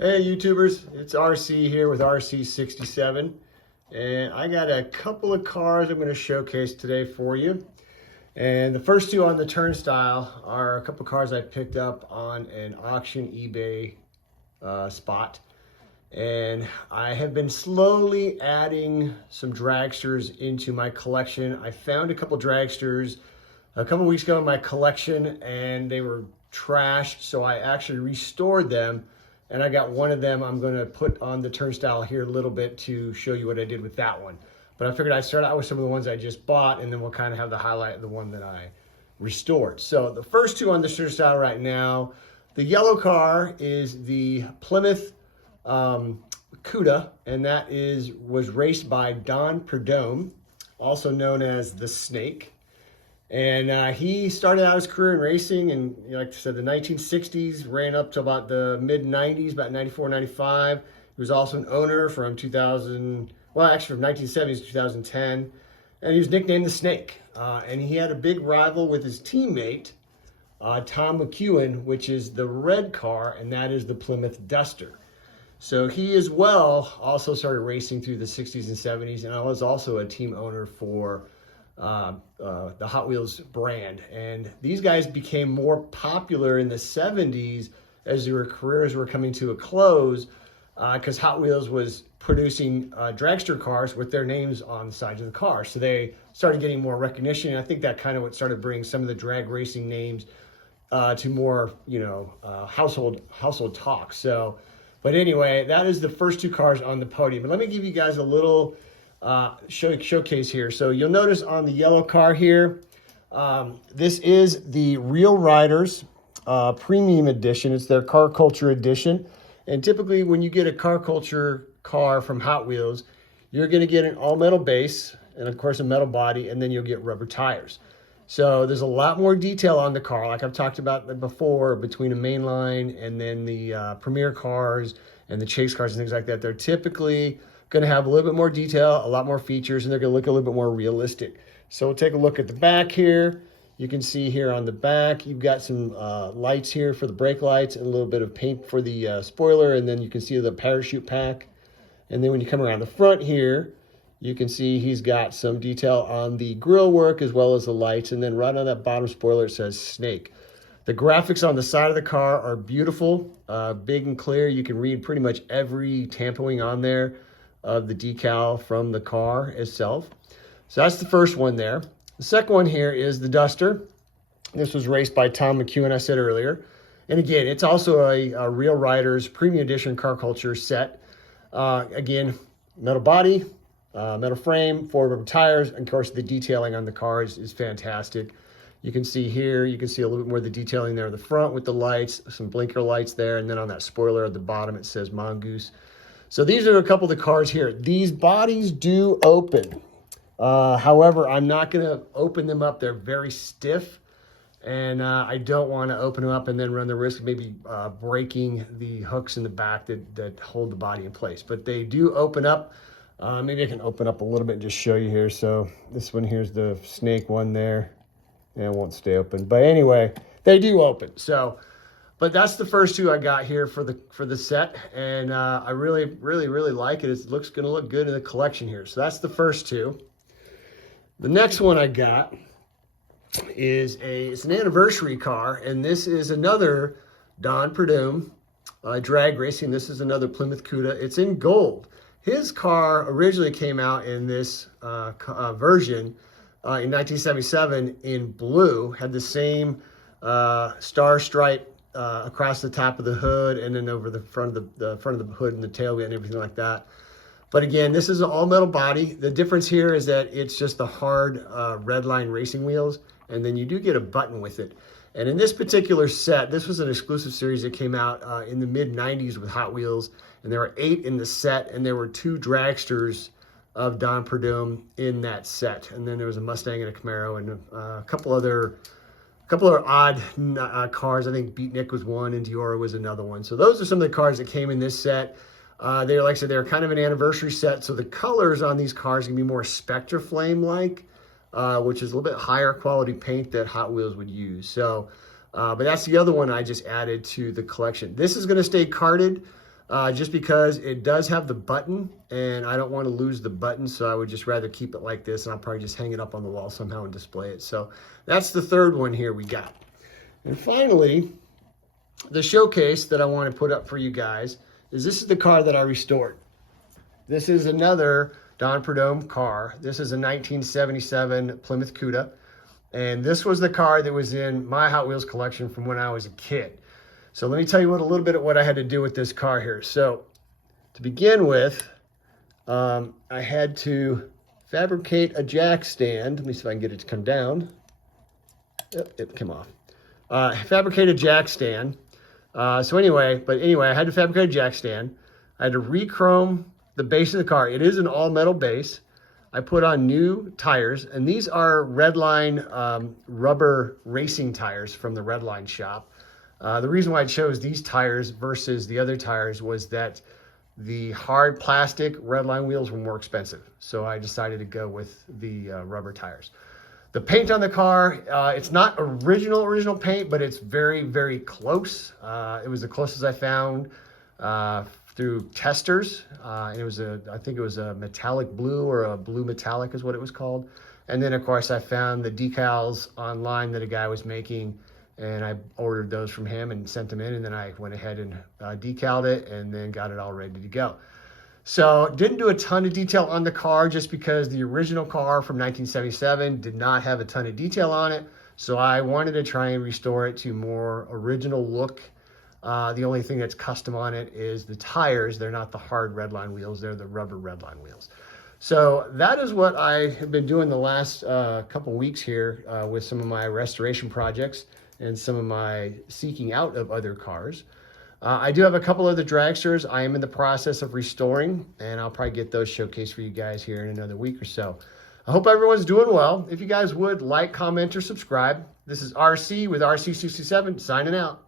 Hey YouTubers, it's RC here with RC67, and I got a couple of cars I'm going to showcase today for you. And the first two on the turnstile are a couple of cars I picked up on an auction eBay spot. And I have been slowly adding some dragsters into my collection. I found a couple dragsters a couple weeks ago in my collection and they were trashed, so I actually restored them. And I got one of them I'm going to put on the turnstile here a little bit to show you what I did with that one. But I figured I'd start out with some of the ones I just bought, and then we'll kind of have the highlight of the one that I restored. So the first two on the turnstile right now, the yellow car is the Plymouth Cuda, and that was raced by Don Prudhomme, also known as the Snake. And he started out his career in racing in, like I said, the 1960s, ran up to about the mid-90s, about 94, 95. He was also an owner from 2000, well, actually from 1970s to 2010. And he was nicknamed the Snake. And he had a big rival with his teammate, Tom McEwen, which is the red car, and that is the Plymouth Duster. So he as well also started racing through the 60s and 70s, and I was also a team owner for the Hot Wheels brand. And these guys became more popular in the 70s as their careers were coming to a close, because Hot Wheels was producing dragster cars with their names on the sides of the car. So they started getting more recognition. And I think that kind of what started bringing some of the drag racing names to more, household talk. So, but anyway, that is the first two cars on the podium. But let me give you guys a little showcase here. So you'll notice on the yellow car here, this is the Real Riders Premium Edition. It's their Car Culture Edition. And typically when you get a Car Culture car from Hot Wheels, you're going to get an all-metal base and, of course, a metal body, and then you'll get rubber tires. So there's a lot more detail on the car, like I've talked about before, between a mainline and then the Premier cars and the chase cars and things like that. They're typically going to have a little bit more detail, a lot more features, and they're going to look a little bit more realistic. So we'll take a look at the back here. You can see here on the back, you've got some lights here for the brake lights and a little bit of paint for the spoiler, and then you can see the parachute pack. And then when you come around the front here, you can see he's got some detail on the grille work as well as the lights, and then right on that bottom spoiler it says Snake. The graphics on the side of the car are beautiful, big and clear. You can read pretty much every tampoing on there of the decal from the car itself. So that's the first one there. The second one here is the Duster. This was raced by Tom McEwen, I said earlier. And again, it's also a Real Riders Premium Edition Car Culture set. Again, metal body, metal frame, 4 rubber tires, and of course the detailing on the car is fantastic. You can see here, you can see a little bit more of the detailing there in the front with the lights, some blinker lights there, and then on that spoiler at the bottom it says Mongoose. So these are a couple of the cars here. These bodies do open. However, I'm not going to open them up. They're very stiff, and I don't want to open them up and then run the risk of maybe breaking the hooks in the back that hold the body in place. But they do open up. Maybe I can open up a little bit and just show you here. So this one here's the Snake one there. And it won't stay open. But anyway, they do open. So, but that's the first two I got here for the set, and I really like it. It looks going to look good in the collection here. So that's the first two. The next one I got is it's an anniversary car, and this is another Don Prudhomme drag racing. This is another Plymouth Cuda. It's in gold. His car originally came out in this version in 1977 in blue. Had the same star stripe across the top of the hood, and then over the front of the hood and the tailgate and everything like that. But again, this is an all-metal body. The difference here is that it's just the hard red line racing wheels, and then you do get a button with it. And in this particular set, this was an exclusive series that came out in the mid-90s with Hot Wheels, and there were 8 in the set, and there were 2 dragsters of Don Prudhomme in that set. And then there was a Mustang and a Camaro and a couple other odd cars. I think Beatnik was one and Diora was another one. So those are some of the cars that came in this set. They're, like I said, they're kind of an anniversary set. So the colors on these cars can be more Spectra Flame-like, which is a little bit higher quality paint that Hot Wheels would use. So, but that's the other one I just added to the collection. This is going to stay carded. just because it does have the button and I don't want to lose the button, so I would just rather keep it like this, and I'll probably just hang it up on the wall somehow and display it. So that's the third one here we got. And finally, the showcase that I want to put up for you guys is this is the car that I restored. This is another Don Prudhomme car. This is a 1977 Plymouth Cuda. And this was the car that was in my Hot Wheels collection from when I was a kid. So let me tell you a little bit of what I had to do with this car here. So to begin with, I had to fabricate a jack stand. Let me see if I can get it to come down. Yep, it came off. Fabricate a jack stand. I had to fabricate a jack stand. I had to re-chrome the base of the car. It is an all-metal base. I put on new tires, and these are Redline rubber racing tires from the Redline shop. The reason why I chose these tires versus the other tires was that the hard plastic Redline wheels were more expensive. So I decided to go with the rubber tires. The paint on the car, it's not original paint, but it's very, very close. It was the closest I found through testers. It was I think it was a metallic blue, or a blue metallic is what it was called. And then of course I found the decals online that a guy was making, and I ordered those from him and sent them in, and then I went ahead and decaled it and then got it all ready to go. So didn't do a ton of detail on the car just because the original car from 1977 did not have a ton of detail on it. So I wanted to try and restore it to more original look. The only thing that's custom on it is the tires. They're not the hard Redline wheels, they're the rubber Redline wheels. So that is what I have been doing the last couple weeks here with some of my restoration projects and some of my seeking out of other cars. I do have a couple of the dragsters I am in the process of restoring, and I'll probably get those showcased for you guys here in another week or so. I hope everyone's doing well. If you guys would like, comment, or subscribe. This is RC with RC67 signing out.